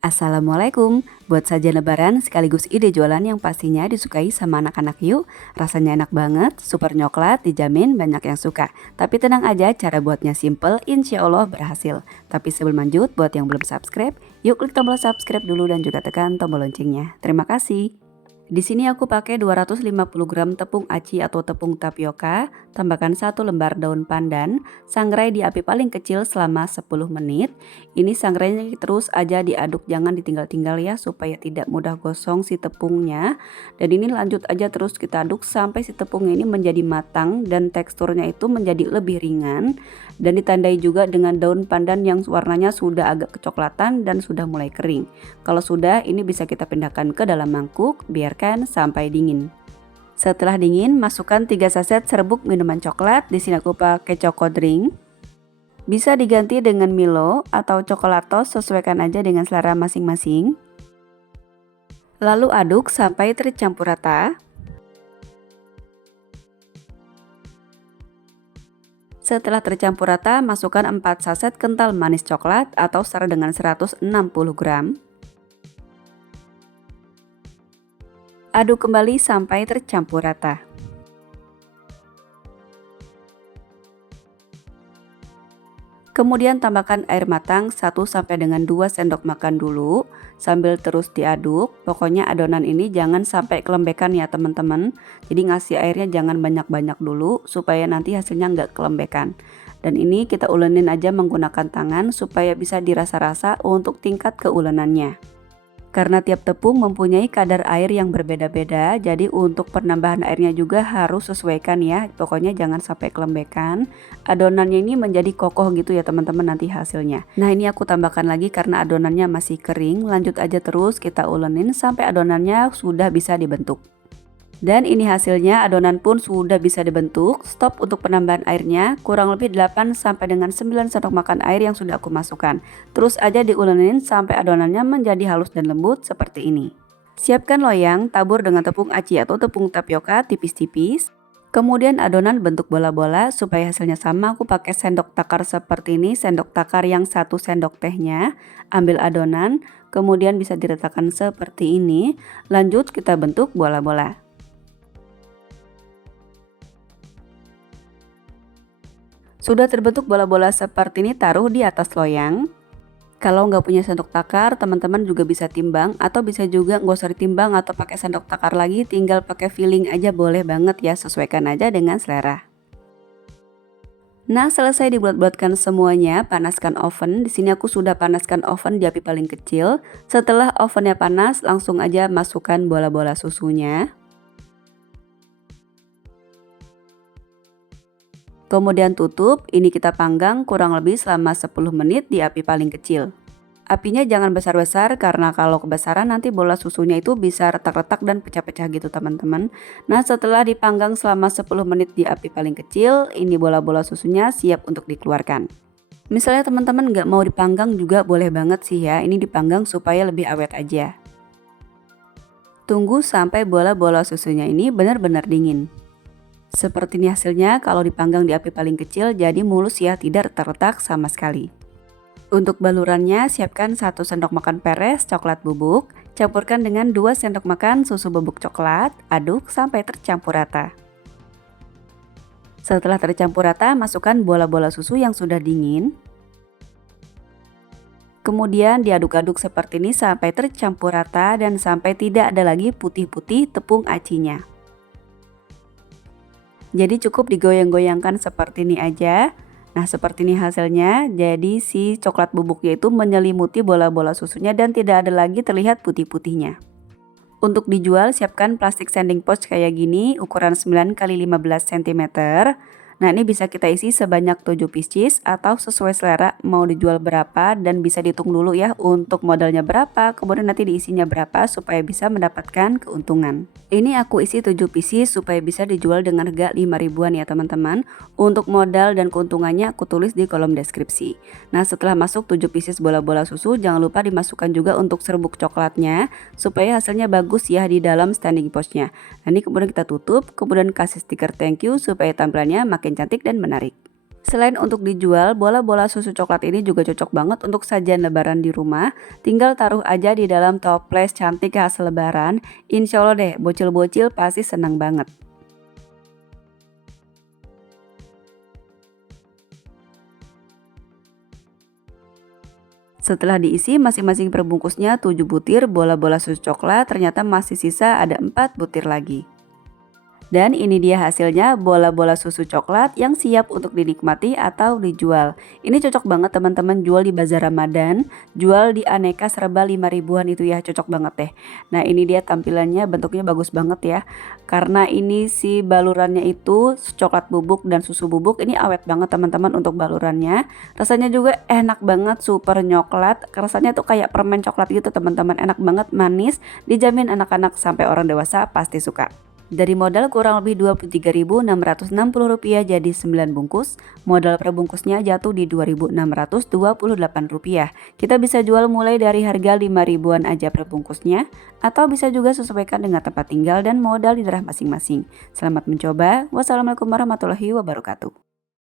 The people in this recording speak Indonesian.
Assalamualaikum, buat sajian lebaran sekaligus ide jualan yang pastinya disukai sama anak-anak yuk. Rasanya enak banget, super coklat, dijamin banyak yang suka. Tapi tenang aja, cara buatnya simple, insya Allah berhasil. Tapi sebelum lanjut, buat yang belum subscribe, yuk klik tombol subscribe dulu dan juga tekan tombol loncengnya. Terima kasih. Di sini aku pakai 250 gram tepung aci atau tepung tapioka, tambahkan 1 lembar daun pandan, sangrai di api paling kecil selama 10 menit. Ini sangrainya terus aja diaduk, jangan ditinggal-tinggal ya supaya tidak mudah gosong si tepungnya. Dan ini lanjut aja terus kita aduk sampai si tepungnya ini menjadi matang dan teksturnya itu menjadi lebih ringan. Dan ditandai juga dengan daun pandan yang warnanya sudah agak kecoklatan dan sudah mulai kering. Kalau sudah, ini bisa kita pindahkan ke dalam mangkuk, biarkan sampai dingin. Setelah dingin, masukkan 3 saset serbuk minuman coklat. Di sini aku pakai Choco Drink. Bisa diganti dengan Milo atau Coklatos, sesuaikan aja dengan selera masing-masing. Lalu aduk sampai tercampur rata. Setelah tercampur rata, masukkan 4 saset kental manis coklat atau setara dengan 160 gram. Aduk kembali sampai tercampur rata. Kemudian tambahkan air matang 1 sampai dengan 2 sendok makan dulu sambil terus diaduk. Pokoknya adonan ini jangan sampai kelembekan ya teman-teman. Jadi ngasih airnya jangan banyak-banyak dulu supaya nanti hasilnya nggak kelembekan. Dan ini kita ulenin aja menggunakan tangan supaya bisa dirasa-rasa untuk tingkat keulenannya. Karena tiap tepung mempunyai kadar air yang berbeda-beda, jadi untuk penambahan airnya juga harus sesuaikan ya. Pokoknya jangan sampai kelembekan. Adonannya ini menjadi kokoh gitu ya teman-teman nanti hasilnya. Nah ini aku tambahkan lagi karena adonannya masih kering. Lanjut aja terus kita ulenin sampai adonannya sudah bisa dibentuk. Dan ini hasilnya, adonan pun sudah bisa dibentuk. Stop untuk penambahan airnya, kurang lebih 8 sampai dengan 9 sendok makan air yang sudah aku masukkan. Terus aja diulenin sampai adonannya menjadi halus dan lembut seperti ini. Siapkan loyang, tabur dengan tepung aci atau tepung tapioka tipis-tipis. Kemudian adonan bentuk bola-bola supaya hasilnya sama, aku pakai sendok takar seperti ini, sendok takar yang 1 sendok tehnya. Ambil adonan, kemudian bisa diletakkan seperti ini. Lanjut kita bentuk bola-bola. Sudah terbentuk bola-bola seperti ini, taruh di atas loyang. Kalau nggak punya sendok takar, teman-teman juga bisa timbang atau bisa juga nggak usah ditimbang atau pakai sendok takar lagi, tinggal pakai filling aja boleh banget ya, sesuaikan aja dengan selera. Nah, selesai dibulat-bulatkan semuanya, panaskan oven. Di sini aku sudah panaskan oven di api paling kecil. Setelah ovennya panas, langsung aja masukkan bola-bola susunya. Kemudian tutup, ini kita panggang kurang lebih selama 10 menit di api paling kecil. Apinya jangan besar-besar karena kalau kebesaran nanti bola susunya itu bisa retak-retak dan pecah-pecah gitu teman-teman. Nah setelah dipanggang selama 10 menit di api paling kecil, ini bola-bola susunya siap untuk dikeluarkan. Misalnya teman-teman nggak mau dipanggang juga boleh banget sih ya, ini dipanggang supaya lebih awet aja. Tunggu sampai bola-bola susunya ini benar-benar dingin. Seperti ini hasilnya kalau dipanggang di api paling kecil, jadi mulus ya, tidak retak-retak sama sekali. Untuk balurannya siapkan 1 sendok makan peres coklat bubuk, campurkan dengan 2 sendok makan susu bubuk coklat, aduk sampai tercampur rata. Setelah tercampur rata, masukkan bola-bola susu yang sudah dingin. Kemudian diaduk-aduk seperti ini sampai tercampur rata dan sampai tidak ada lagi putih-putih tepung acinya. Jadi cukup digoyang-goyangkan seperti ini aja. Nah seperti ini hasilnya, jadi si coklat bubuknya itu menyelimuti bola-bola susunya dan tidak ada lagi terlihat putih-putihnya. Untuk dijual siapkan plastik sanding pouch kayak gini, ukuran 9 x 15 cm. Nah ini bisa kita isi sebanyak 7 pieces atau sesuai selera mau dijual berapa, dan bisa dihitung dulu ya untuk modalnya berapa, kemudian nanti diisinya berapa supaya bisa mendapatkan keuntungan. Ini aku isi 7 pieces supaya bisa dijual dengan harga 5 ribuan ya teman-teman. Untuk modal dan keuntungannya aku tulis di kolom deskripsi. Nah setelah masuk 7 pieces bola-bola susu, jangan lupa dimasukkan juga untuk serbuk coklatnya supaya hasilnya bagus ya di dalam standing pouchnya. Nah ini kemudian kita tutup, kemudian kasih stiker thank you supaya tampilannya makin cantik dan menarik. Selain untuk dijual, bola-bola susu coklat ini juga cocok banget untuk sajian lebaran di rumah. Tinggal taruh aja di dalam toples cantik khas lebaran. Insya Allah deh, bocil-bocil pasti senang banget. Setelah diisi masing-masing perbungkusnya 7 butir bola-bola susu coklat, ternyata masih sisa ada 4 butir lagi. Dan ini dia hasilnya, bola-bola susu coklat yang siap untuk dinikmati atau dijual. Ini cocok banget teman-teman jual di bazar Ramadan, jual di aneka serba 5 ribuan itu ya, cocok banget deh. Nah ini dia tampilannya, bentuknya bagus banget ya. Karena ini si balurannya itu coklat bubuk dan susu bubuk, ini awet banget teman-teman untuk balurannya. Rasanya juga enak banget, super nyoklat. Rasanya tuh kayak permen coklat gitu teman-teman, enak banget, manis, dijamin anak-anak sampai orang dewasa pasti suka. Dari modal kurang lebih Rp23.660 jadi 9 bungkus, modal per bungkusnya jatuh di Rp2.628. Kita bisa jual mulai dari harga 5 ribuan aja per bungkusnya, atau bisa juga sesuaikan dengan tempat tinggal dan modal di daerah masing-masing. Selamat mencoba. Wassalamualaikum warahmatullahi wabarakatuh.